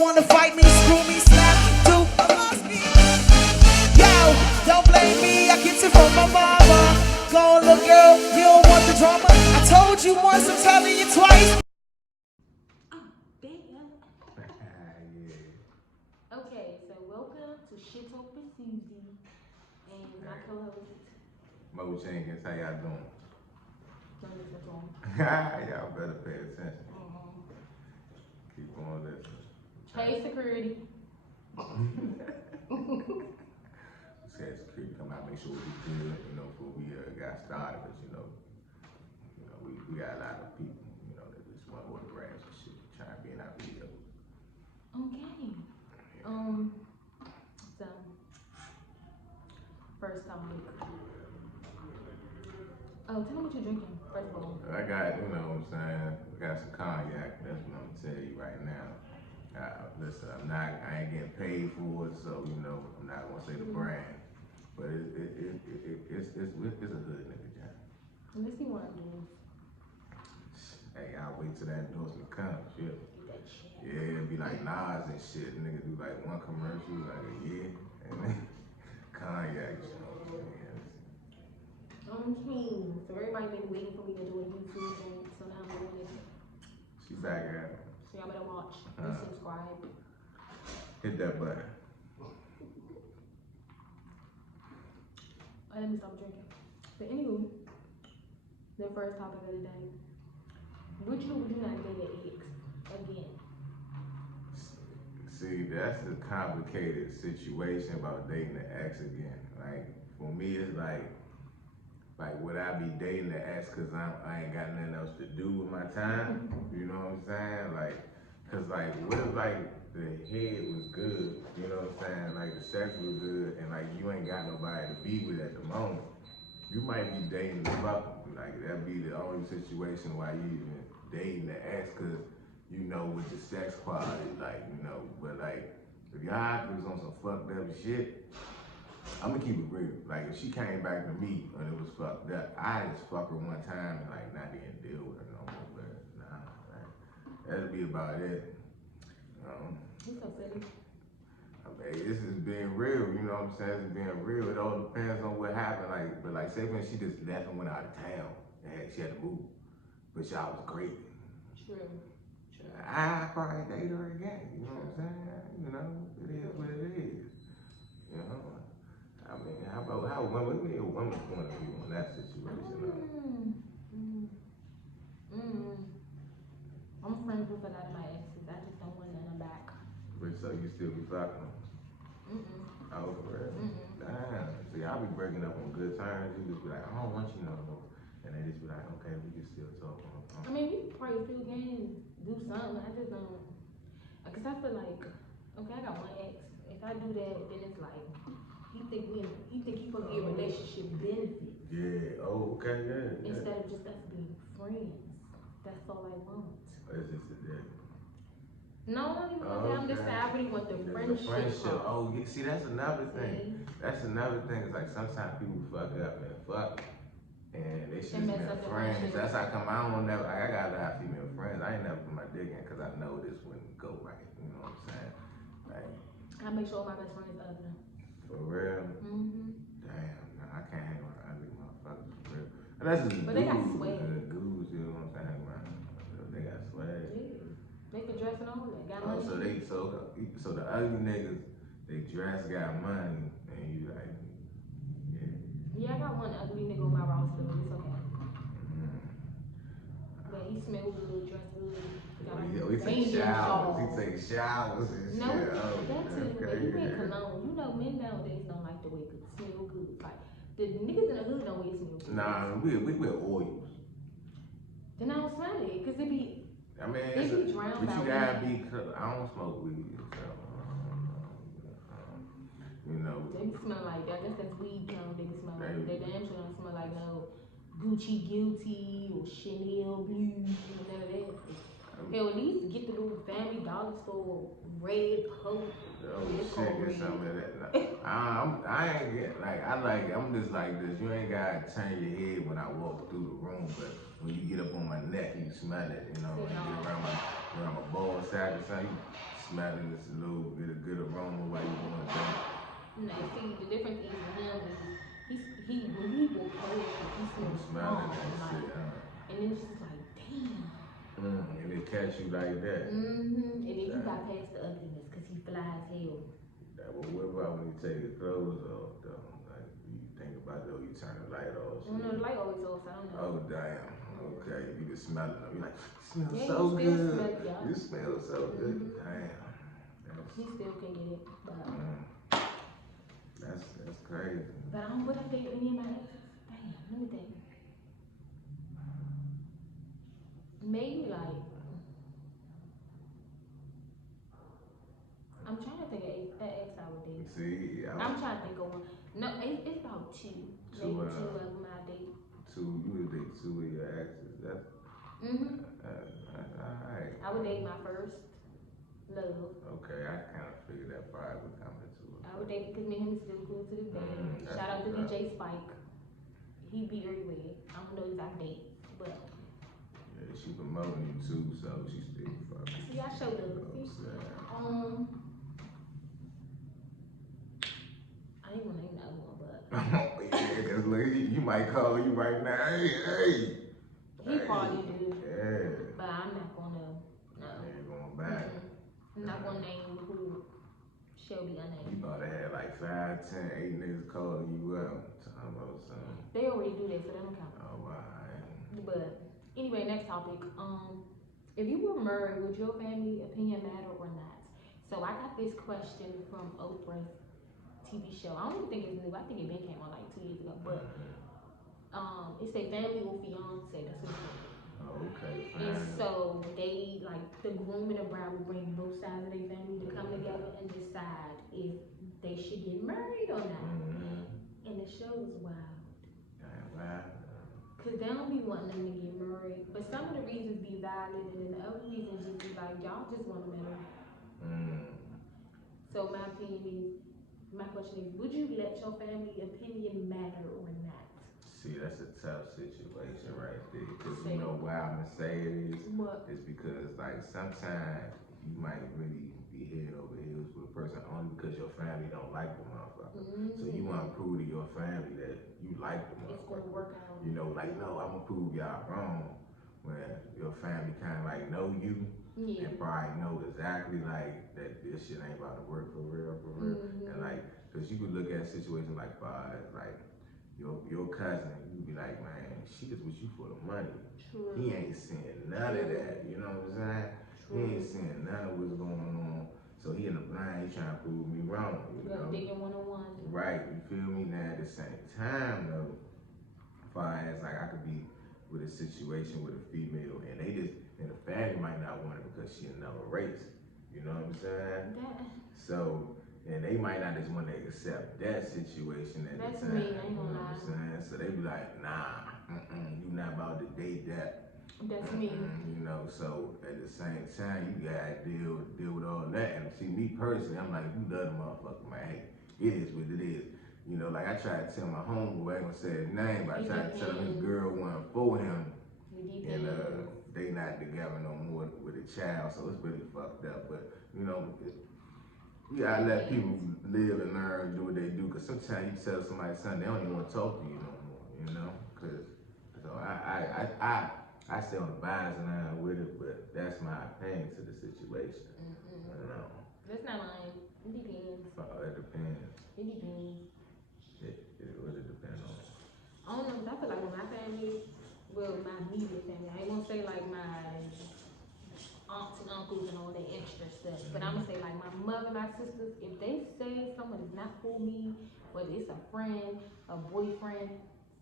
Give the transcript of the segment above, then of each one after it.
wanna fight me, screw me, snap, do. Yo, don't blame me, I get it from my mama. Go on, look, girl, you don't want the drama. I told you once, I'm telling you twice. Okay, so welcome to Shit Talk with Suzie and my co-host MoeJenkins. How y'all doing? Don't listen to him. Y'all better pay attention. Keep on listening. Hey, security. Said security come out, make sure we good, before we got started, because we got a lot of people, that just want autographs and shit, trying to be in our video. Okay. So first topic. Oh, tell me what you're drinking, first of all. I got, what I'm saying, I got some cognac, that's what I'm gonna tell you right now. Listen, I ain't getting paid for it, so, I'm not gonna say the brand. But it's a hood nigga jam. Let's see what I'm doing. Hey, I'll wait till that endorsement comes, shit. Get that shit. Yeah, it'll be like Nas and shit. Nigga do like one commercial, like a year, and then cognac. Okay, so everybody been waiting for me to do a YouTube thing, so now I'm doing it. She back at it. So y'all better watch and subscribe. Hit that button. Let me stop drinking. But anywho, the first topic of the day. Would you not date an ex again? See, that's a complicated situation about dating an ex again. Like, for me, it's like would I be dating an ex because I ain't got nothing else to do with my time? You know what I'm saying? Like, cause what if the head was good, you know what I'm saying? Like the sex was good and you ain't got nobody to be with at the moment. You might be dating the fuck, that'd be the only situation why you even dating the ex, cause with the sex quality, but if your eyes was on some fucked up shit, I'm gonna keep it real. If she came back to me and it was fucked up, I just fuck her one time and not even deal with her no more. But nah, that'll be about it. You're so silly. This is being real, you know what I'm saying? It's being real. It all depends on what happened. But say when she just left and went out of town and she had to move, but y'all was great. True. I probably date her again. You know what I'm saying? It is what it is. How women be a woman's point of view on that situation? I'm friends with a lot of my exes. I just don't want none back. But so you still be fucking them? Oh, for real? Damn. See, I be breaking up on good terms. You just be like, I don't want you no more. And they just be like, okay, we can still talk on. I mean, we probably still can do something. I just don't. Cause I feel like, okay, I got one ex. If I do that, then it's like he think he supposed to be a relationship benefit. Yeah. Oh, okay. Yeah. Instead of just us being friends. That's all I want. It's just a day. No, I don't even want that. I'm just saying I really want the friendship. Oh, you see, that's another thing. That's another thing. It's sometimes people fuck up and fuck. And they should have been friends. That's how come I don't never. I got a lot of female friends. I ain't never put my dick in because I know this wouldn't go right. You know what I'm saying? I make sure all my best friends are ugly. For real? Damn, man, I can't hang around ugly motherfuckers for real. And that's just but they got swag. Goose, you know what I'm saying? They got swag. Yeah. They can dress and all that. Got money. So the ugly niggas, they dress, got money, and you yeah. Yeah, I got one ugly nigga on my roster, but it's okay. But he smells good, dressed good. He take showers. He take showers and shit. No, that's it. But he wear cologne. Men nowadays don't like the way it smell good. The niggas in the hood don't wear smell good. Nah, we wear oils. Then I don't smell it, cause it be. I mean, they be drowned out. But you gotta be. I don't smoke weed, so. They smell like that. I guess that's weed cologne. They smell like. They damn sure don't smell like no Gucci Guilty or Chanel Blue, none of that. Hell, at least get the little Family Dollar Store red coat. Oh shit, get some of that. I ain't get I'm just like this. You ain't gotta turn your head when I walk through the room, but when you get up on my neck, you smell it. You know, when you get around my ball sack or something, you smelling this little, get a good aroma while you going down. No, see, the difference is with him is when he will play it, he smells strong, like, and then it's just like, damn. And it catch you like that. And then you got past the ugliness because he fly as hell. What about when you take your clothes off though? Like you think about it, or you turn the light off? Oh no, the light always off, so I don't know. Oh damn. Okay, you can smell it. You're like, you smell Yeah, so you still good. smell it, y'all. You smell so good. Damn. He still can get it, but That's crazy. but I don't wouldn't date any of my exes. Damn, let me think. Maybe like I'm trying to think of an ex I would date. See, I'm trying to think of one. No, it's about two. Maybe two of them I date. You would date two of your exes. That's alright. I would date my first love. Okay, I kind of figured that probably would come into it. I would date because me and him is still cool to this day. Shout out to DJ Spike. He be everywhere. I don't know exact dates, but yeah, she promoting you too, so she still fucking. see, I showed up. I ain't gonna name that one, but yeah, cause look, you might call you right now. Hey. He probably do. Yeah. But I'm not gonna. No. Ain't going back. I'm not gonna name who shall be unnamed. You about to have like 5, 10, 8 niggas calling you out. Talking about something. They already do that, so they don't count. Oh, wow. But anyway, next topic. If you were married, would your family opinion matter or not? So I got this question from Oprah's TV show. I don't even think it's new. I think it been came on like 2 years ago. But it's a family or fiance. That's what it's called. Okay, fine. And so they like the groom and the bride will bring both sides of their family to come together and decide if they should get married or not. And the show is wild. Cause they don't be wanting them to get married, but some of the reasons be valid, and then the other reasons just be like y'all just want to marry. So my question is, would you let your family opinion matter or not? See, that's a tough situation right there. Cause you know why I'm gonna say it is? What? It's because like sometimes you might really be head over heels with a person only because your family don't like the motherfucker. So you want to prove to your family that you like the motherfucker. It's gonna work out. You know, like, no, I'm gonna prove y'all wrong. When your family kind of like know you and probably know exactly like that this shit ain't about to work for real. And like, cause you could look at a situation like like your cousin, you be like, man, she just with you for the money. True. He ain't seeing none of that. You know what I'm saying? True. He ain't seeing none of what's going on. So he in the blind, he trying to prove me wrong. You know? Digging 101. Right, you feel me? Now at the same time though, far as like I could be with a situation with a female and they just, and the family might not want it because she another race. You know what I'm saying? So, and they might not just want to accept that situation at the time. Me, I ain't you know gonna what I'm saying? So they be like, nah, you not about to date that. That's me. You know, so at the same time, you gotta deal with all that. And see, me personally, I'm like, you love the motherfucker, man. Hey, it is what it is. You know, like I tried to tell my homeboy, I ain't gonna say his name, but I tried to tell him his girl wasn't for him. And they not together no more with a child, so it's really fucked up. But, you know, you gotta let people live and learn and do what they do. Cause sometimes you tell somebody something, they don't even want to talk to you no more, you know? Cause, so I stay on the bias line with it, but that's my opinion to the situation. You know? That's not mine. It depends. It depends. It depends. What it depends on? I don't know, 'cause I feel like with my family, well, my immediate family, I ain't gonna say like my aunts and uncles and all that extra stuff, but I'm gonna say like my mother, my sisters, if they say someone is not for me, whether it's a friend, a boyfriend,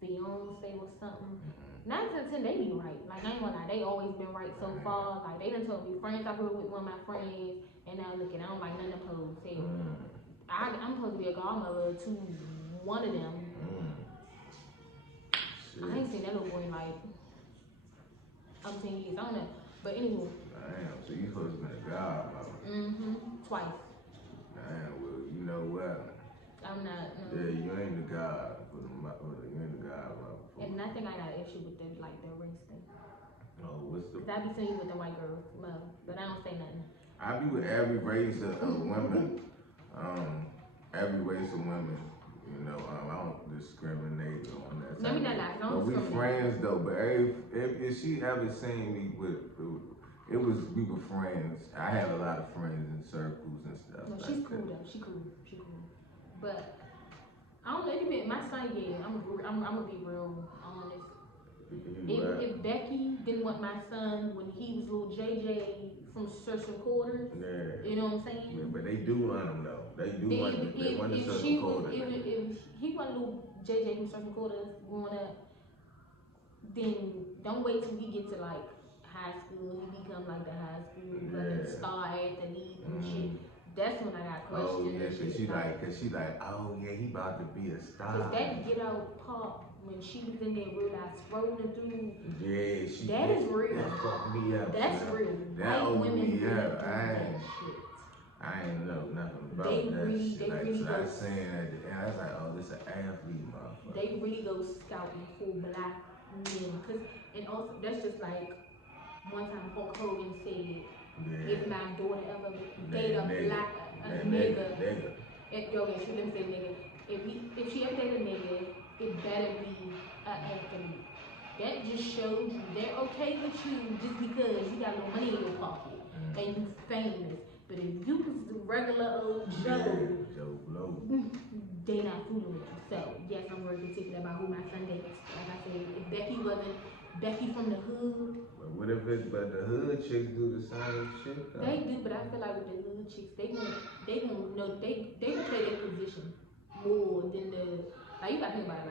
fiance or something, 9 out of 10 they be right. Like I ain't gonna lie, they always been right so far. Like they done told me friends I grew up with one of my friends, and now look, I don't like none of them hoes. Hell, I'm supposed to be a godmother to one of them. I ain't seen that little boy in like 10 years. I don't know, but anyway. Damn, so you supposed to be a godmother? Twice. Damn, well, you know what? I'm not. Yeah, you ain't the god for the mother. You ain't the godmother. And I think I got an issue with the race thing. Oh, what's the? Cause I be seeing you with the white girl mother, but I don't say nothing. I be with every race of women, every race of women. You know, I don't discriminate on that. Let me not lie, But we friends though. But if she ever seen me with, we were friends. I had a lot of friends in circles and stuff. No, like she's cool that. though. She cool. But I don't know. It depends. My son, yeah, I'm gonna be real honest. If Becky didn't want my son when he was little JJ from certain quarters, Yeah. you know what I'm saying? Yeah, but they do want him though. They do want him. They want if certain she was, quarters. if he was little JJ from certain quarters growing up, then don't wait till he get to like high school. He become like the high school fucking star athlete and shit. That's when I got questions. Oh yeah, cause she like, oh yeah, he about to be a star. Cause that get out pop when she was in there real life scrolling through. Yeah, that is real. That fucked me up. That's real. That opened me up. Shit. I ain't know nothing about they that really, shit. They like, really so go. I was saying at the end, I was like, oh, this an athlete, motherfucker. They really go scouting for black men. Cause and also that's just like one time Hulk Hogan said, if my daughter ever date a black nigga. Okay, so let me say nigga. If she ever date a nigga, it better be an athlete. That just shows you they're okay with you just because you got no money in your pocket and you famous. But if you was the regular old Joe Blow, they not fooling with you. So yes, I'm very particular about who my son dates. Like I said, if Becky wasn't Becky from the hood. But what if but the hood chicks do the same shit though? They do, but I feel like with the hood chicks, they won't know they will play their position more than the like you gotta think about it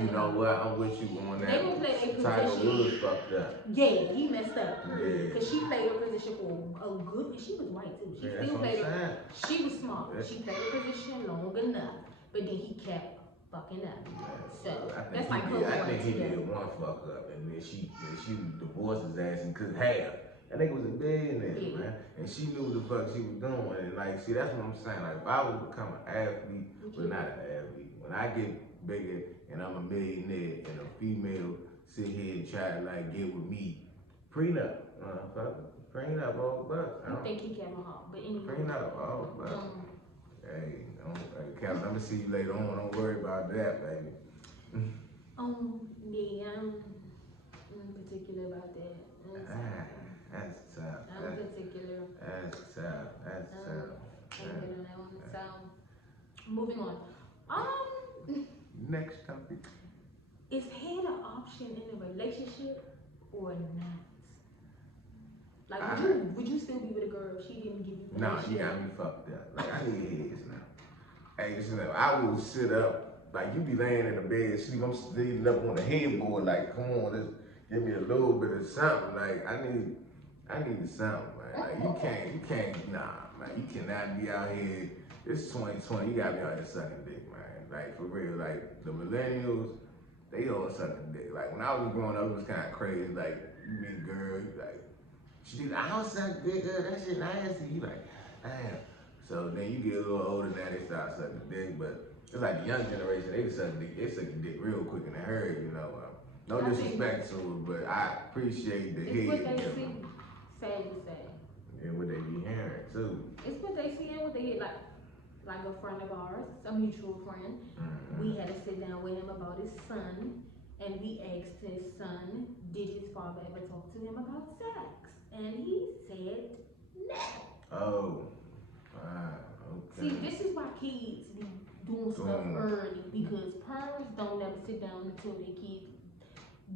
you know what? I'm with you on that. They will play their position. Tiger Woods fucked up. Yeah, he messed up. Yeah. Cause she played her position for a good, and she was white too. She still played her. She was smart. Yeah. She played her position long enough, but then he kept fucking up. Yeah. So that's like I think he did one fuck up, and then she divorced his ass and could have. That nigga was a billionaire, man, and she knew the fuck she was doing. And like, see, that's what I'm saying. Like, if I was to become an athlete, but not an athlete, when I get bigger and I'm a millionaire and a female sit here and try to like get with me, prenup, prenup all bucks. I think he kept my heart, but anyway. Prenup all bucks. Hey, Cal, I'm gonna see you later on. Don't worry about that, baby. Yeah, I'm particular about that. That's tough. I'm particular. That's tough. That's tough. I'm good on that one. So, moving on. Next topic. Is head an option in a relationship or not? Like, would you still be with a girl if she didn't give you? No, she got me fucked up. Like, I need heads now. Hey, listen, I will sit up. Like, you be laying in the bed, sleep. I'm sitting up on the headboard. Like, come on, just give me a little bit of something. Like, I need something, man. Like, you can't, nah, man. You cannot be out here. This is 2020. You gotta be out here sucking dick, man. Like, for real. Like, the millennials, they all sucking dick. Like, when I was growing up, it was kind of crazy. Like, you meet a girl, you like, I don't suck dick, that shit nasty. You like, damn. So then you get a little older now, they start sucking dick. But it's like the young generation, they suck dick real quick in a hurry, you know. No disrespect to it, but I appreciate the head. It's what they see, sad to say. And what they be hearing too. It's what they see and what they hear. Like a friend of ours, a mutual friend, we had to sit down with him about his son, and we asked his son, did his father ever talk to him about sex? And he said no. Oh, wow, okay. See, this is why kids be doing stuff early, because parents don't ever sit down and tell their kids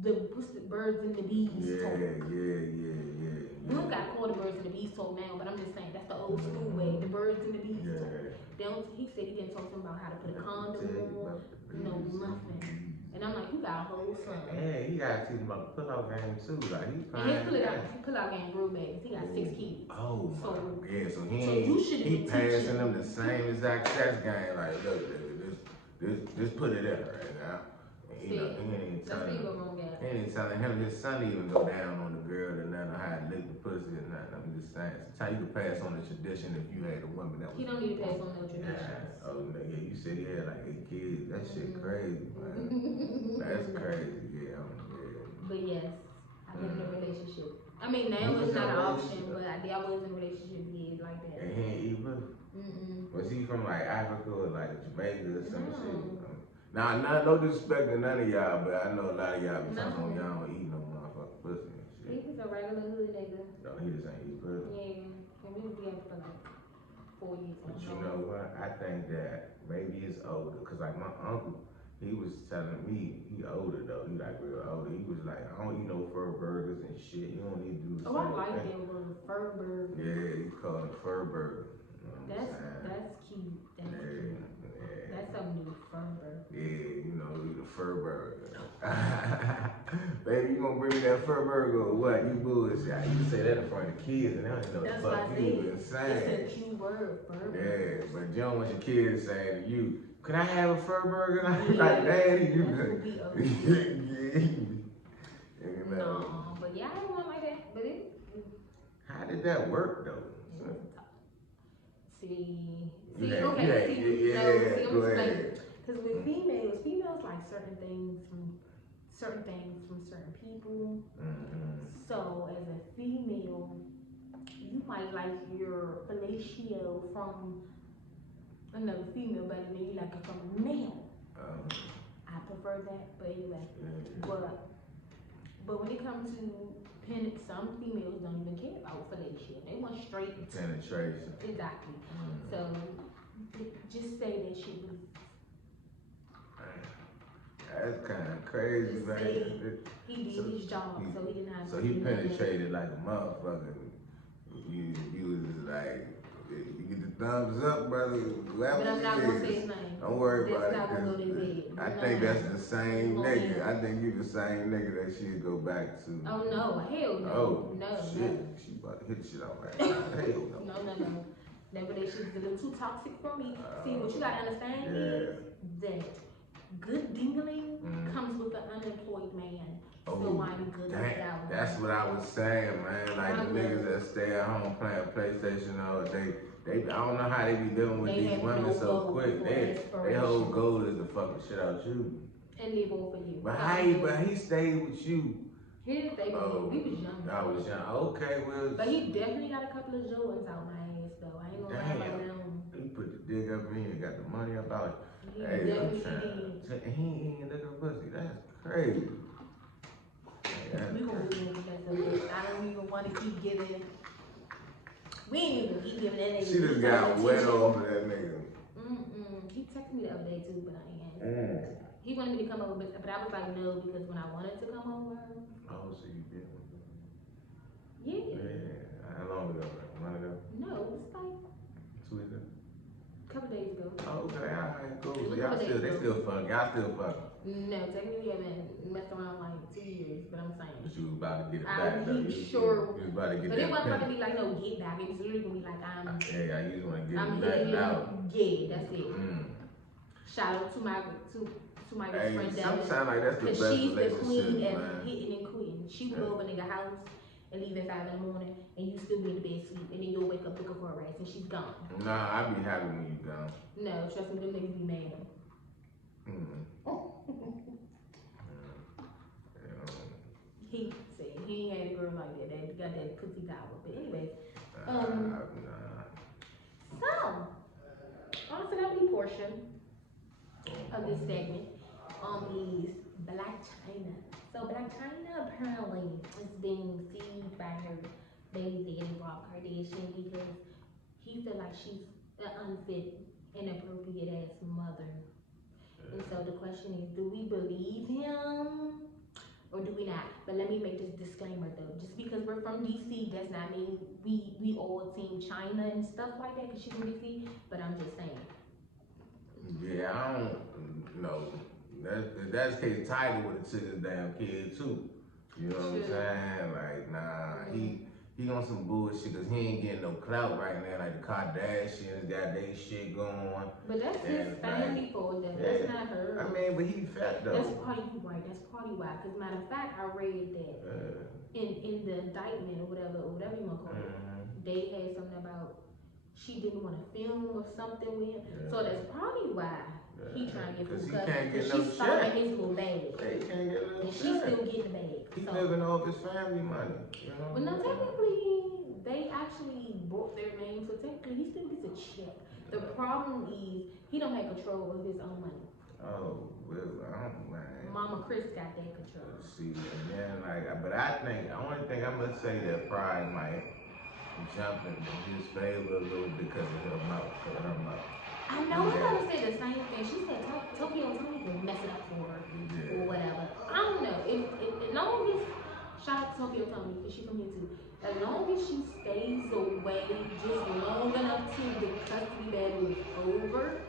the birds and the bees talk. Yeah. We don't gotta call the birds and the bees talk now, but I'm just saying that's the old school way. The birds and the bees talk. He said he didn't talk to him about how to put a condom on, nothing. And I'm like, you got a whole son. Yeah, he got to teach him about the pull-out game too. Like his pull-out game real bad. He got 6 kids. Oh my, yeah. So he passing them the same exact sex game. Like, look, just put it in right now. He ain't telling him his son even go down on the girl or nothing, how to lick the pussy or nothing. I'm just saying. It's how you can pass on the tradition if you had a woman that was. He don't need to pass on no tradition. Yeah. Oh, yeah, you said he had like 8 kids. That shit crazy, man. That's crazy, yeah. But yes, I've been in a relationship. I mean, now it's not an option, but I was in a relationship yet like that. And he ain't eat pussy? Was he from like Africa or like Jamaica or some shit? Nah, no disrespect to none of y'all, but I know a lot of y'all be talking about y'all don't eat no motherfucking pussy and shit. He was a regular hood nigga. No, he just ain't eat pussy. Yeah, and we was together for like 4 years. But you know what? I think that maybe it's older, cause like my uncle, he was telling me, he older though, he like real older. He was like, I don't eat no fur burgers and shit. You don't need to do the I same like thing. that word, fur burger. Yeah, he called it fur burger. You know what I'm saying? That's cute. That's cute. Yeah. That's something new, fur burger. Yeah, you know, the fur burger. Baby, you gonna bring me that fur burger or what? You bullshit. You say that in front of the kids and they don't know That's the fuck why I you said insane. it's a cute word, fur burger. Yeah, but you don't want your kids saying to you, can I have a fur burger? Yeah, Like, daddy, you that's what we owe you. Yeah. No, but yeah, I didn't want like that. But it How did that work though? See, Yeah, okay, yeah, see, yeah, no, see, go I'm ahead. like, because with females like certain things from certain people. So as a female, you might like your fellatio from another female better than you like it from a male. I prefer that, but anyway. But when it comes to some females don't even care about fellatio. They want straight penetration. Exactly. So just say that shit was. That's kind of crazy, man. He did his job, so he didn't have. So he penetrated like a motherfucker. You was like, you get the thumbs up, brother. But I'm not gonna say his name. Don't worry That's about not it. gonna go to his head. I think that's the same nigga. I think you the same nigga that she'd go back to. Oh no, hell no. Oh, no, shit. no. She about to hit the shit out right now. Hell no. No. That relationship is a little too toxic for me. See, what you gotta understand is that good dingling comes with an unemployed man. So I'm good without. That's what I was saying, man. Like the niggas that stay at home playing PlayStation all day. I don't know how they be dealing with these women so quick. They whole goal is to fuck the shit out you. And live over you. But he stayed with you. He didn't stay with me. We was young. I was young. Okay, well. But he definitely got a couple of joints out my ass though. I ain't gonna lie about them. He put the dick up in and got the money up out. He Hey, I'm definitely trying. He ain't looking pussy. That's crazy. We gonna move into that subject. I don't even want to keep giving. We ain't even keep giving that nigga. She just got wet off of that nigga. He texted me the other day too, but I ain't answered. He wanted me to come over, but I was like no because when I wanted to come over. Oh, so you did? Yeah. How long ago? A month ago? No, it's like 2 weeks ago? a couple days ago. Oh, okay, alright, cool. So they still fucking. Y'all still fucking. No, technically I haven't messed around like 2 years, but I'm saying. But you was about to get it back. I'm sure. You was about to get But that it wasn't about to pen. be like no get back. It was literally gonna be like Yeah, you just want to get I'm it back hitting out. Yeah, that's it. Shout out to my best Hey, friend sometimes like that's the Cause best she's the queen relationship, at man. hitting and quitting. She would go over nigga house and leave at 5 in the morning, and you still be in the bed sleep, and then you'll wake up looking for her ass, and she's gone. Nah, I be happy when you gone. No, trust me, them niggas be mad. He said he ain't had a girl like that. That got that pussy power. But anyways, so on to the other portion of this segment is Black China. So Black China apparently is being sued by her baby daddy Rob Kardashian because he feel like she's an unfit, inappropriate ass mother. And so the question is, do we believe him or do we not? But let me make this disclaimer though. Just because we're from DC does not mean we all team China and stuff like that because she's from DC. But I'm just saying. Yeah, I don't know. That's the case. Tiger would have took his damn kid too. You know what I'm saying? Like, nah, he on some bullshit because he ain't getting no clout right now. Like the Kardashians got their shit going. But that's his family fault. That's not her. I mean, but he fat though. That's partly right. That's partly why. Because matter of fact, I read that in the indictment or whatever you want to call it, they had something about she didn't want to film or something with him. So that's probably why he trying to get full custody. Because she's starving his little bag. He can't get no and she's still getting the bag. He's living off his family money. You know but no, technically, they actually brought their name, so technically he still gets a check. The problem is he don't have control of his own money. Oh, well, I don't mind. Mama Chris got that control. See, and then like, but I think the only thing I'm gonna say that probably might jump in his favor a little because of her mouth, I know I gotta say the same thing. She said Tokyo Tony can mess it up for her or whatever. I don't know. As long as shout out to Tokyo Tony because she from here too. As long as she stays away just long enough till the custody battle is over,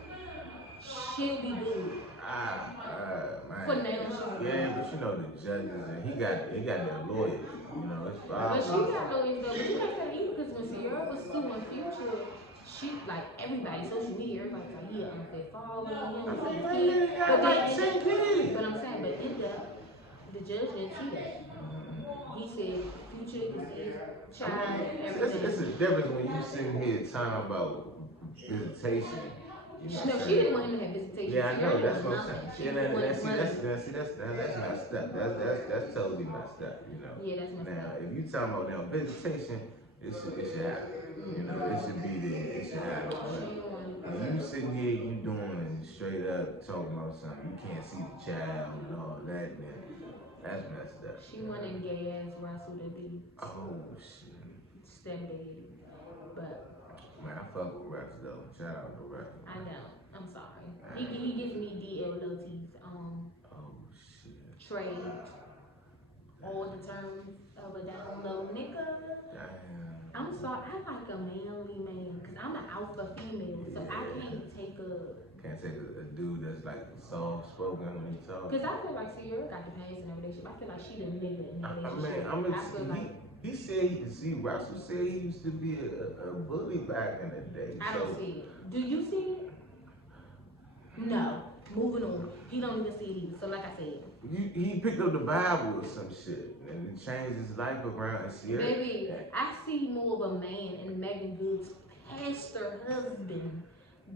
she'll be good. For now, yeah, but you know the judges and he got their lawyers. You know, it's fine. But she got lawyers though. But you can't say either because when Sierra was suing Future, she like everybody, social media, everybody's like, he an unfair father, he don't see his kids. But I'm saying, but in the judge didn't see that. He said Future can see his child, everything. It's a difference when you sitting here talking about visitation. No, she didn't want him to have visitation. Yeah, I know. That's what I'm saying. That's messed up. That's totally messed up. You know. Yeah, that's messed now, up. if you talking about now visitation, it should happen. You know, it should be there. It should happen. But when you sitting here, you doing and straight up talking about something, you can't see the child and all that. Then that's messed up. She wanted gas Russell to be. Oh shit. Stepdaddy, but. Man, I fuck with Rex though. Shout out to Rex. I know. I'm sorry. He gives me DLOTs. Oh shit. Trade. All the terms of a down low nigga. Damn. I'm sorry. I like a manly man because I'm an alpha female, so I can't take a dude that's like soft spoken when he talks. Because I feel like Sierra got the pass in a relationship. I feel like she the nigga in the relationship. I feel like. He said Russell said he used to be a bully back in the day. I don't see it. Do you see it? No. Moving on. He don't even see it either. So like I said. He picked up the Bible or some shit and it changed his life around and Sierra. Baby, I see more of a man in Megan Good's pastor husband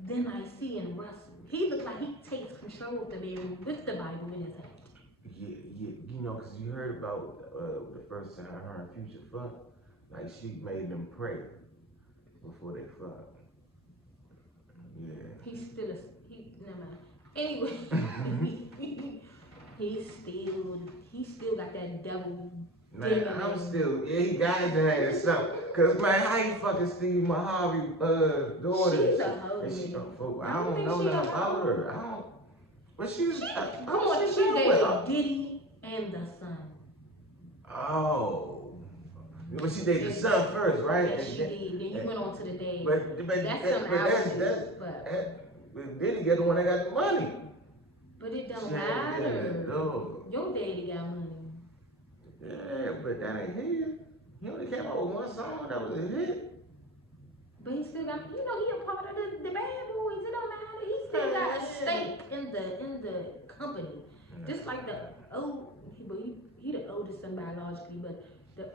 than I see in Russell. He looks like he takes control of the bedroom with the Bible in his hand. Yeah, you know, because you heard about the first time her and Future fucked, like she made them pray before they fucked. Yeah. Never mind. Anyway, he still got that devil. Man, I'm still, he got to have something. Cause man, how you fucking Steve Mojave daughter? She's a hoe. I don't know nothing about her. I don't. But she was. She dated Diddy and the son. Oh. But she dated the son first, right? Yes, she did. Then you went on to the dad. But Diddy got the one that got the money. But it don't matter. Your daddy got money. Yeah, but that ain't his. He only came out with one song that was a hit. But he still got, he a part of the bad boys. It don't matter. He still got a stake in the company. Just like he the oldest son biologically, but the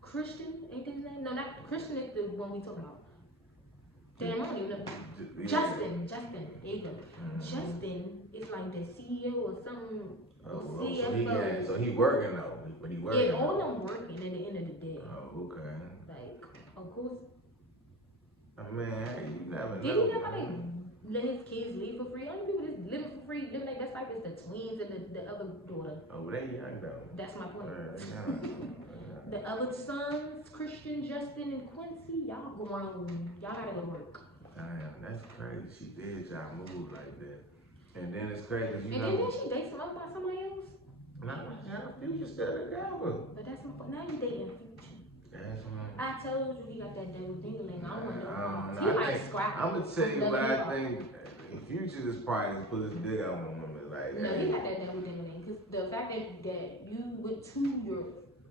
Christian, ain't his name? No, not Christian is the one we talking about. Damn, I don't even know. Justin, there you go. Justin is like the CEO or something. CFO. So he working though, but he working. Yeah, all them working at the end of the day. Oh, okay. Like, of course. Man, you never know. Did he know how they let his kids leave for free? Only people just living for free, living their best life is the twins and the other daughter. Oh, they young though. That's my point. The other sons, Christian, Justin, and Quincy, y'all grown. Y'all gotta go work. Damn, that's crazy. She did y'all move like that. And then it's crazy, and then she dates somebody by somebody else? Not my child, Future still together. But that's my point. Now you dating Future. That's my. I told you he got that devil dingling. I don't want no. He might scrap. I'm gonna tell you what I think. Future is probably to put his dick out on women like that. No, he got that devil dingling. Because the fact that you went to your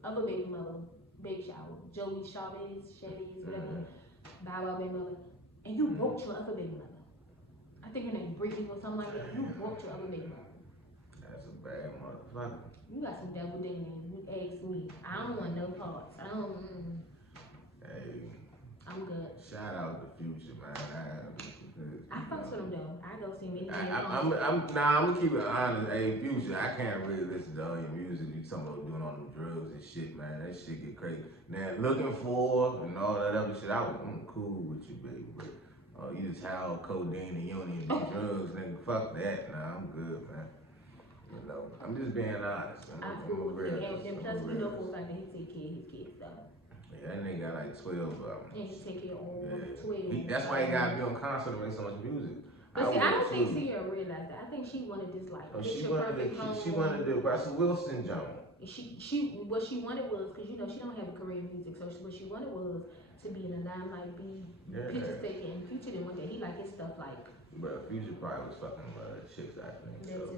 other baby mother, baby shower, Joey Chavez, whatever, Bow Wow baby mother, and you broke your other baby mother. I think her name Brittany or something like that. You broke your other baby mother. That's a bad motherfucker. You got some devil dingling. You ask me. I don't want no parts. I don't. Hey. I'm good. Shout out to Future, man. I fucks with him though. I go seen many I'm gonna keep it honest. Hey, Future, I can't really listen to all your music. You talking about doing all them drugs and shit, man. That shit get crazy. Now, looking for and all that other shit, I'm cool with you, baby. But you just have codeine and you don't even do drugs, nigga. Fuck that. Nah, I'm good, man. You know, I'm just being honest. I feel with him. And plus, we know for a fact that he take care of his kids, though. Yeah, that nigga got like 12 of them. And he take care of all 12. That's why he gotta be on concert and make so much music. But see, I don't think Sierra realized that. I think she wanted this like she wanted the Russell Wilson Jones. What she wanted was, because you know she don't have a career in music, so what she wanted was to be in the limelight, be pictures taken, and Future didn't want that. He like his stuff like. But Future probably was fucking chicks, I think. So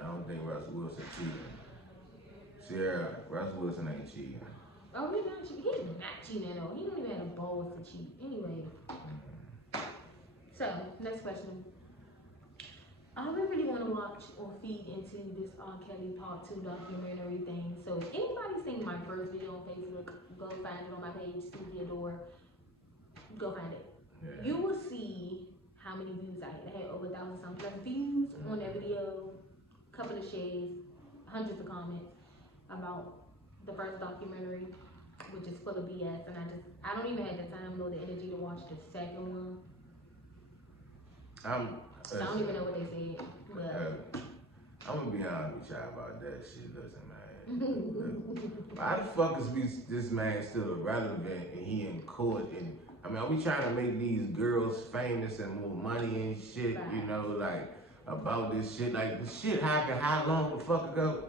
I don't think Russell Wilson cheating. Sierra, Russell Wilson ain't cheating. Oh, he's not cheating at all. He don't even have the balls to cheat. Anyway. So, next question. I don't really want to watch or feed into this R. Kelly Part 2 documentary thing. So, if anybody's seen my first video on Facebook, go find it on my page, Suzie From. Go find it. Yeah. You will see how many views I had. I had over 1,000 plus views on that video, a couple of shares, hundreds of comments about the first documentary, which is full of BS, and I don't even have the time nor the energy to watch the second one. So I don't even know what they said. But I'm gonna be honest with y'all about that shit. Listen, man. Why the fuck is this man still irrelevant and he in court? And I mean, are we trying to make these girls famous and more money and shit? Right. You know, like about this shit. Like the shit happened how long the fuck ago?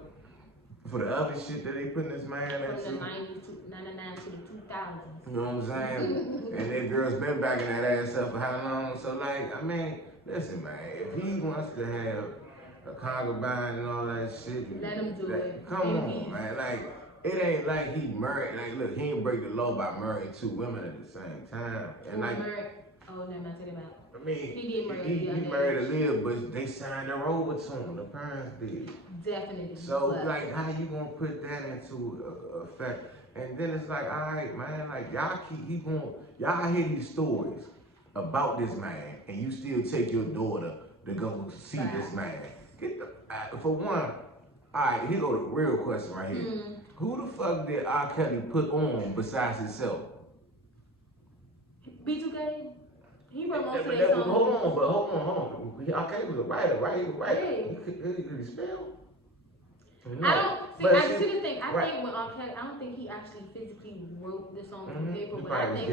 For the other shit that they putting this man into? From the 90s to 99 to the 2000s. You know what I'm saying? And that girl's been backing that ass up for how long? So like, I mean, listen, man, if he wants to have a concubine and all that shit, let him do it. Come on, man. Like, it ain't like he married. Like, look, he ain't break the law by marrying 2 women at the same time. And like, oh, never mind, take it out. I mean, he did marry. He married Aaliyah, but they signed her over to him. The parents did. Definitely. So, like, how you gonna put that into effect? And then it's like, all right, man, like y'all y'all hear these stories about this man, and you still take your daughter to go see this man. Get the for one. All right, here go the real question right here. Who the fuck did R. Kelly put on besides himself? B2K. He wrote most of that song. Hold on. R. Kelly was a writer, right? He was a writer. Yeah. Did he spell? No. I don't see the thing. I think when R. Kelly, I don't think he actually physically wrote the song on paper, but I think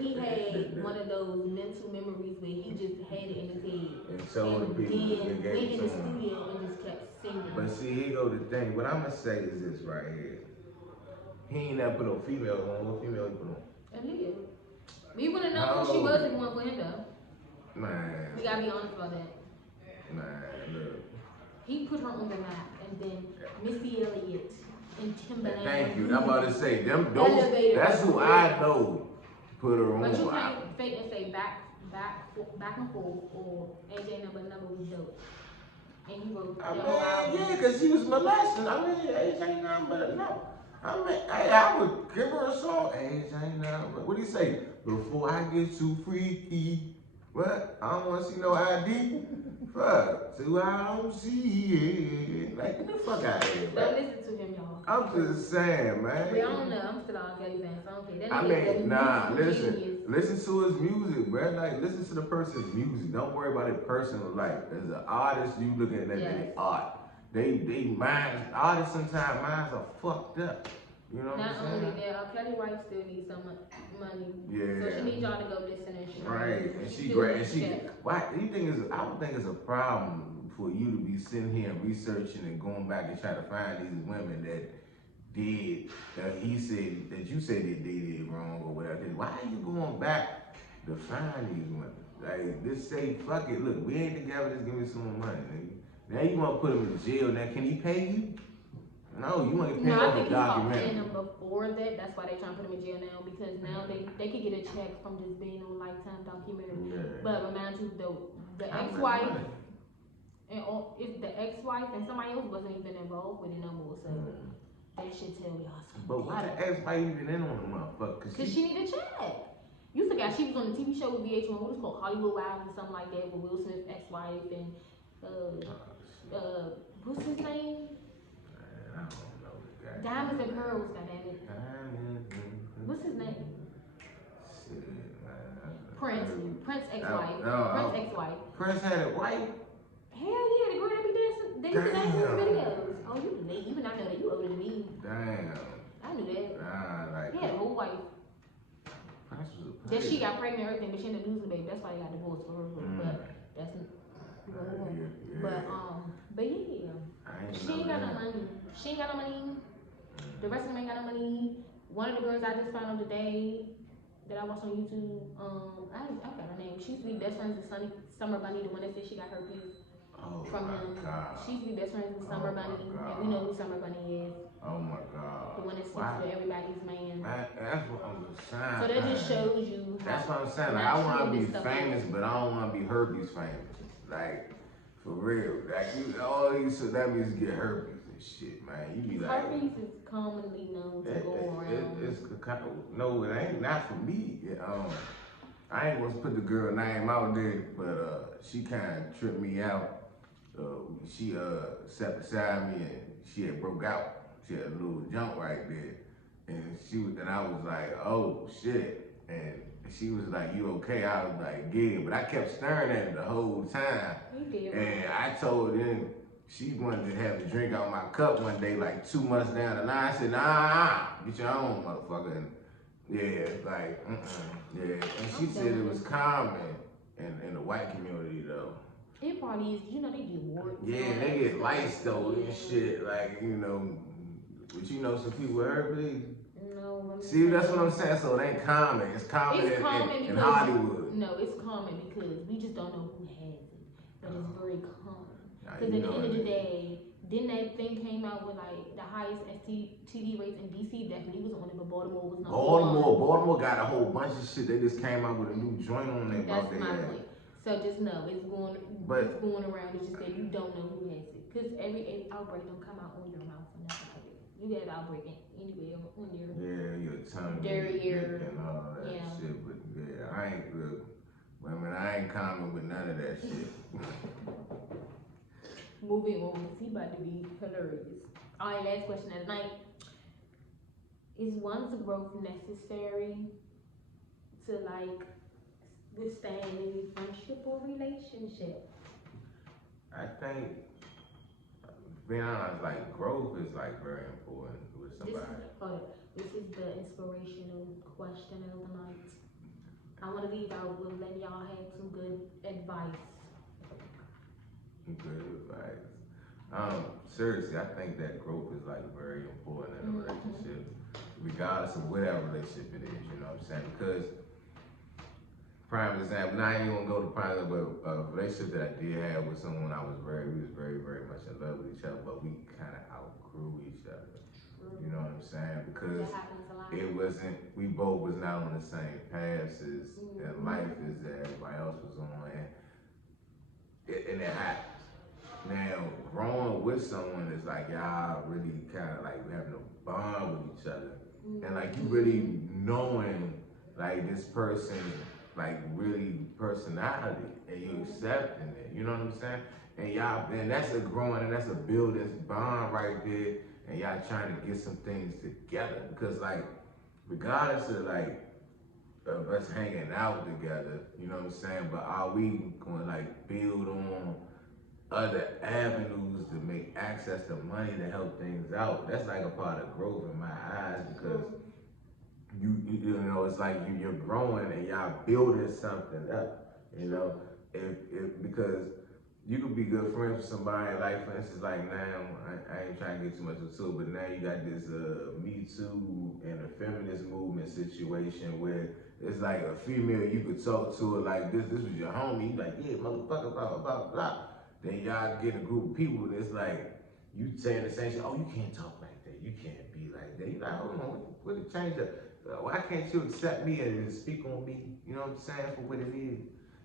he had one of those mental memories where he just had it in his head. And so then went in the studio and just kept singing. But see, here go the thing. What I'm gonna say is this right here. He ain't never put no female on. What female he put on? Aaliyah. We wouldn't know who she was if we weren't for him though. Man. We gotta be honest about that. Man, look. He put her on the map, and then Missy Elliott and Timbaland. Thank you. I'm about to say them. That's who I know put her on. But you can't fake and say back and forth or AJ number was dope. And he wrote that whole album. Yeah, because he was molesting. I mean, AJ number no. I mean, I would give her a song. AJ number. What do you say? Before I get too freaky. What? I don't want to see no ID. Fuck. So I don't see it. Like, get the fuck out of here, man. Don't listen to him, y'all. I'm just saying, man. We don't know. I'm still on Kelly fan, so okay. I mean, nah, listen to his music, bro. Like, listen to the person's music. Don't worry about it personal life. As an artist, you looking at their art. They minds, artists sometimes minds are fucked up. You know what I'm saying? Not only that, Kelly White still needs some money. Yeah. So she needs y'all to go listen and shit. Right. And she great. And she, why, you think I would think it's a problem for you to be sitting here and researching and going back and trying to find these women that did, that he said, that you said that they did wrong or whatever. Why are you going back to find these women? Like, just say, fuck it, look, we ain't together, just give me some more money, nigga. Now you want to put him in jail. Now, can he pay you? No, you want to pay him I think a documentary. paying him before that. That's why they trying to put him in jail now, because now they could get a check from just being on Lifetime documentary. Yeah. But remind you, the ex-wife and if the ex-wife and somebody else wasn't even involved with it no more. So that should tell y'all something. But why the ex-wife even in on the motherfucker? Because she need a check. You forgot she was on the TV show with VH1. What was it called? Hollywood Wives or something like that with Will Smith's ex-wife and what's his name? I don't know the guy. Diamonds and Pearls. Goddammit. What's his name? Shit, man. Prince ex-wife. Prince ex-wife. Prince had a wife. Hell yeah, the girl that be dancing. They used to dance in his videos. Oh, you late. Even I know that. You older than me. Damn. I knew that. Nah, like. He had a whole wife. Prince was a That she got pregnant and everything, but she ended up losing the baby. That's why they got divorced for her. But that's but yeah. She ain't got no money. She ain't got no money. The rest of them ain't got no money. One of the girls I just found out today that I watched on YouTube, I forgot her name. She used to be best friends with Summer Bunny, the one that said she got herpes from them. God. She used to be best friends with Summer Bunny, and we know who Summer Bunny is. Oh my God. The one that sleeps with everybody's man. That's what I'm saying. So that just shows you. That's what I'm saying. Like, I want to be famous, but I don't want to be herpes famous. Like, for real. Like, all these celebrities get herpes and shit, man. You be like. Herpes is commonly known to go around. It's kind of, no, it ain't. Not for me. I ain't gonna put the girl name out there, but she kind of tripped me out. She sat beside me and she had broke out. She had a little jump right there, and I was like, oh shit, and she was like, you okay? I was like, yeah, but I kept staring at her the whole time, and I told her she wanted to have a drink out my cup one day, like 2 months down the line. I said, nah, get your own motherfucker. And yeah, like, yeah, and she said it was common in the white community though. It probably is. You know they get warts. Yeah, they get lights though and shit, like, you know. But you know some people with herpes? No. See, that's what I'm saying. So it ain't common. It's common, in Hollywood. No, it's common because we just don't know who has it. But it's very common. Because at the end of the day, then that thing came out with like the highest STD rates in DC. Definitely was on it, but Baltimore was not. Baltimore got a whole bunch of shit. They just came out with a new joint on there. That's my point. So just know it's going around. It's just that you don't know who has it. Because every outbreak don't come out on your mouth and nothing like that. You got an outbreak anywhere on your tongue, ear, and all that shit. But yeah, I ain't common with none of that shit. Moving on, he about to be hilarious. Alright, last question of the night. Is one's growth necessary to like withstand any friendship or relationship? I think, being honest, like growth is like very important with somebody. This is the inspirational question of the night. I want to leave out with letting y'all have some good advice. Good advice. Seriously, I think that growth is like very important in a relationship, regardless of whatever relationship it is. You know what I'm saying? Because prime example, now I ain't gonna go to prime example, but a relationship that I did have with someone we was very, very much in love with each other, but we kind of outgrew each other. You know what I'm saying? Because it wasn't, we both was not on the same paths in life as everybody else was on, and it happens. Now, growing with someone is like y'all really kind of like having a bond with each other, and like you really knowing like this person's like really personality, and you accepting it. You know what I'm saying? And that's a growing and that's a building bond right there. And y'all trying to get some things together because like regardless of like of us hanging out together, you know what I'm saying? But are we going to like build on other avenues to make access to money to help things out? That's like a part of growth in my eyes because you know it's like you're growing and y'all building something up. You know, because you could be good friends with somebody, like for instance, like now, I ain't trying to get too much into it, but now you got this Me Too and the feminist movement situation where it's like a female, you could talk to her like this was your homie, you like, yeah, motherfucker, blah, blah, blah, blah. Then y'all get a group of people and it's like, you saying the same shit, oh, you can't talk like that, you can't be like that. You like, hold on, what it change up? Why can't you accept me and speak on me, you know what I'm saying, for what it is?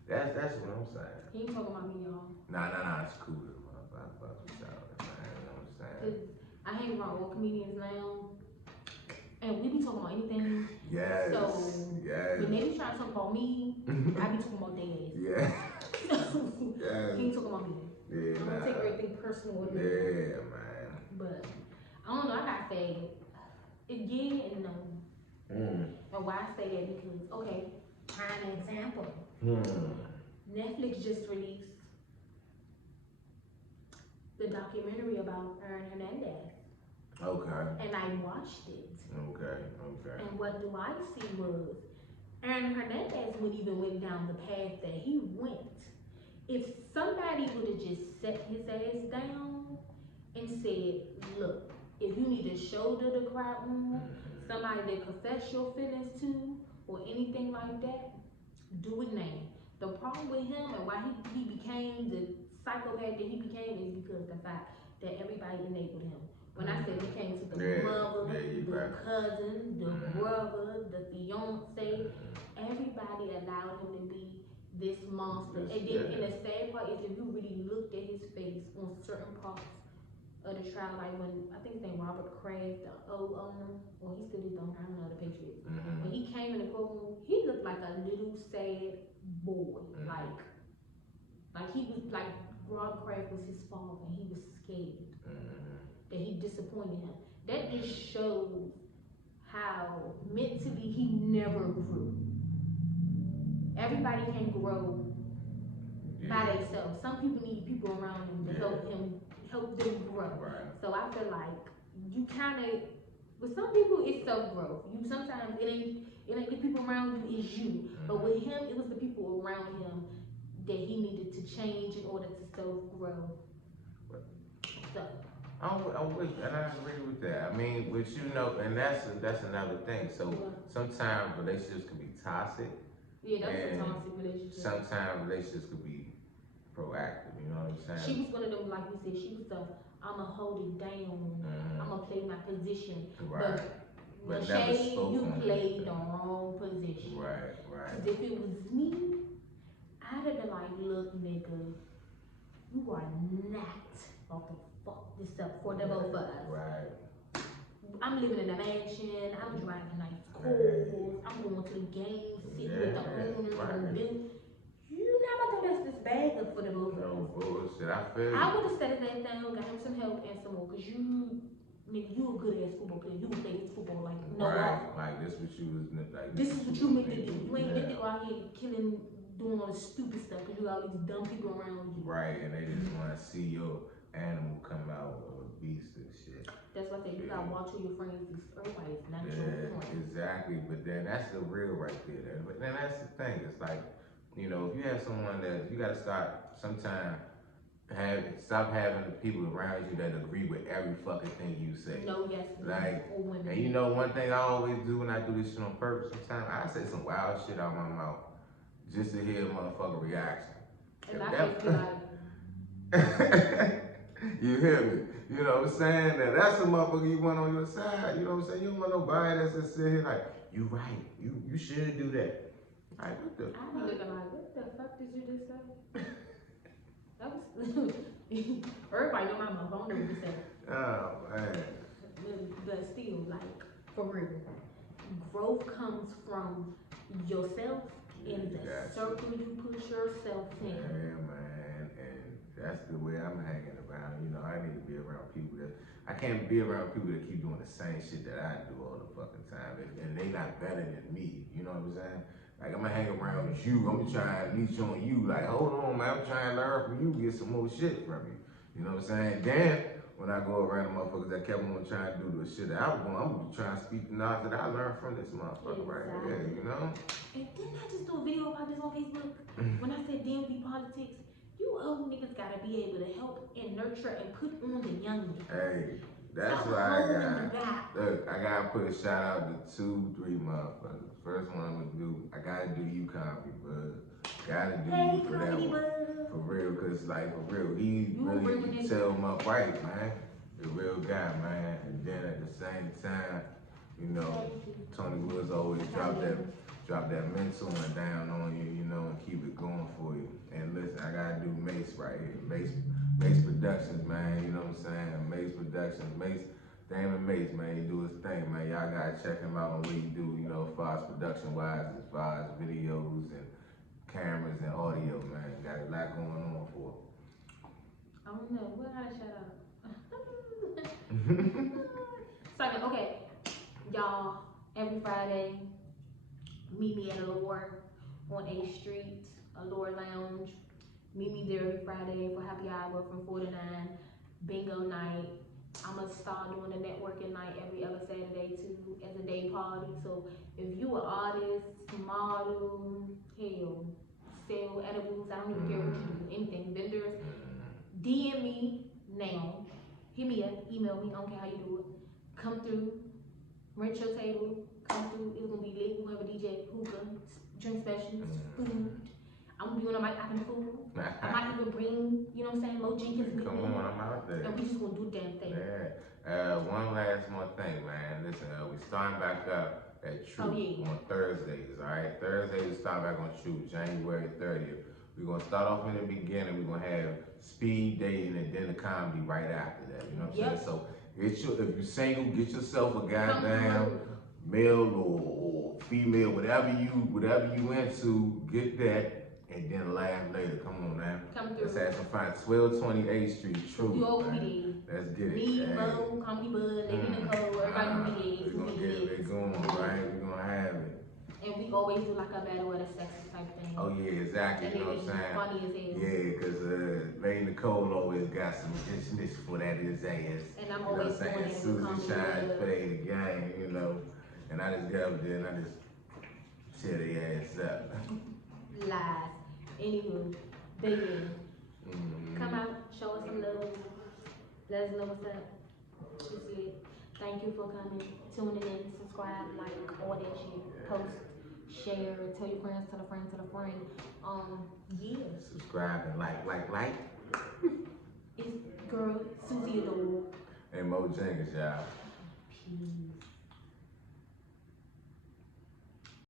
That's what I'm saying. He ain't talking about me, y'all. Nah, it's cool. You know what I'm saying? I hang around all comedians now. And we be talking about anything. Yes. So yes. when they be trying to talk about me, I be talking about their ass. Yeah. Yes. He ain't talking about me. Yeah, I'm gonna take everything personal with me. Yeah, man. But I don't know. I gotta say, yeah and no. And why I say that because okay, prime example. Netflix just released the documentary about Aaron Hernandez. Okay. And I watched it. Okay. And what do I see was Aaron Hernandez would even went down the path that he went. If somebody would have just set his ass down and said, look, if you need a shoulder to cry on, somebody that confess your feelings to, or anything like that, do it now. The problem with him and why he became the psychopath that he became is because the fact that everybody enabled him. When I said it came to the mother, the cousin, the brother, the fiance, everybody allowed him to be this monster. And then, and the sad part is if you really looked at his face on certain parts of the trial, like when I think his name Robert Kraft, the old owner, or he still is the owner, I don't know, the Patriots. When he came in the courtroom, he looked like a little sad boy, like he was like Robert Kraft was his father, and he was scared that he disappointed him. That just shows how mentally he never grew. Everybody can grow by themselves. Some people need people around them to help them grow. Right. So I feel like you kind of, with some people it's self growth. You sometimes it ain't the people around you, it's you. But with him, it was the people around him that he needed to change in order to self grow. So. I'm with, and I agree with that. I mean, which you know, and that's another thing. So sometimes relationships can be toxic. Yeah, that's a toxic relationship. Sometimes relationships could be proactive. You know what I'm saying? She was one of them, like you said. She was the I'ma hold it down. I'ma play my position. Right. But Shay, you played the wrong position. Right. Cause if it was me, I'd have been like, look, nigga, you are not about to fuck this up for the both of us. Right. I'm living in a mansion. I'm driving nice cars. I'm going to the game, sitting with the owners on the bill. You never thought that's this bag up for the both of us. No bullshit. I feel you. I would have set his ass down, got him some help and some more, cause nigga, you a good ass football player. You can play this football like no other. Like this what you was like. This is what you meant to do. You ain't meant to go out here killing, doing all this stupid stuff, cause you got all these dumb people around you. Right, and they just want to see your animal come out of a beast and shit. That's why I say you gotta watch who your friends is. Everybody's not your friend. Exactly, but then that's the real right there. But then that's the thing. It's like, you know, if you have someone that you gotta start sometime. Stop having the people around you that agree with every fucking thing you say. No, yes, like, and you know one thing I always do when I do this shit on purpose. Sometimes I say some wild shit out my mouth just to hear a motherfucker reaction. And I like, you hear me? You know what I'm saying? That's a motherfucker you want on your side. You know what I'm saying? You don't want nobody that's just sitting here like, you right. You should do that. Like, what the fuck? I be looking like, what the fuck did you just say? That was everybody know my mom. I don't know what to say. Oh man. But still, like for real, growth comes from yourself in the circle you put yourself in. Yeah, man, and that's the way I'm hanging around. You know, I need to be around people that I can't be around people that keep doing the same shit that I do all the fucking time, and they not better than me. You know what I'm saying? Like, I'm gonna hang around with you. I'm gonna try and leech on you. Like, hold on, man. I'm trying to learn from you, get some more shit from you. You know what I'm saying? Then, when I go around the motherfuckers that kept on trying to do the shit that I was doing, I'm gonna try and speak the knowledge that I learned from this motherfucker right here, you know? And didn't I just do a video about this on Facebook? When I said DMV politics, you old niggas gotta be able to help and nurture and put on the young niggas. Hey. That's why I got. Look, I gotta put a shout out to 2-3 motherfuckers. First one I'm gonna do, I gotta do you, Copy, bud. Gotta do you for that one. For real, cause like for real, he really tell him up right, man. The real guy, man. And then at the same time, you know, Tony Woods always drop that mental one down on you, you know, and keep it going for you. And listen, I gotta do Mace right here. Mace Productions, man, you know what I'm saying? Mace Productions. Mace, Damon Mace, man, he do his thing, man. Y'all gotta check him out on what he do, you know, as far as production wise, as far as videos and cameras and audio, man. Got a lot going on for him. I don't know. What got a shout out? Second, okay. Y'all, every Friday, meet me at Allure on 8th Street, Allure Lounge. Meet me there every Friday for happy hour from 4 to 9. Bingo night. I'm gonna start doing a networking night every other Saturday too as a day party. So if you an artist, model, hell, sell edibles, I don't even care what you do, anything, vendors, DM me now. Hit me up, email me, I don't care how you do it. Come through, rent your table, come through, it's gonna be lit. We're gonna have a DJ, hookah, drink specials, food. I'm gonna be on the mic acting food. I might even bring, you know what I'm saying, Mo.Jenkins with Come me. on, I'm out there. And we just gonna do the damn thing. Yeah. One last more thing, man. Listen, we starting back up at Truth on Thursdays, all right? Thursdays we start back on Truth, January 30th. We're gonna start off in the beginning. We're gonna have speed dating and then the comedy right after that. You know what I'm saying? So if you single, get yourself a goddamn male or female, whatever you into, get that. And then laugh later. Come on now. Come through. Let's have some fun. 1228th Street, Truth. You already did. Let's get it. Me, Mo, Comedy Bud, Lady Nicole, everybody know we did. We're gonna get it going, right? We're gonna have it. And we always do like a battle with a sexy type thing. Oh yeah, exactly. And You know what I'm saying? Funny as hell. Yeah, because Lady Nicole always got some business for that his ass. And I'm always doing it with Suzie shine, play the game, you know. And I just get up there and I just tear their ass up. Lies. Anywho, baby, come out, show us some love. Let us know what's up. It's lit. Thank you for coming, tuning in, subscribe, like, all that shit. Post, share, tell your friends, tell a friend, tell a friend. Yeah. Subscribe and like. It's girl, Suzie Adore. And Mo Jenkins, y'all. Peace.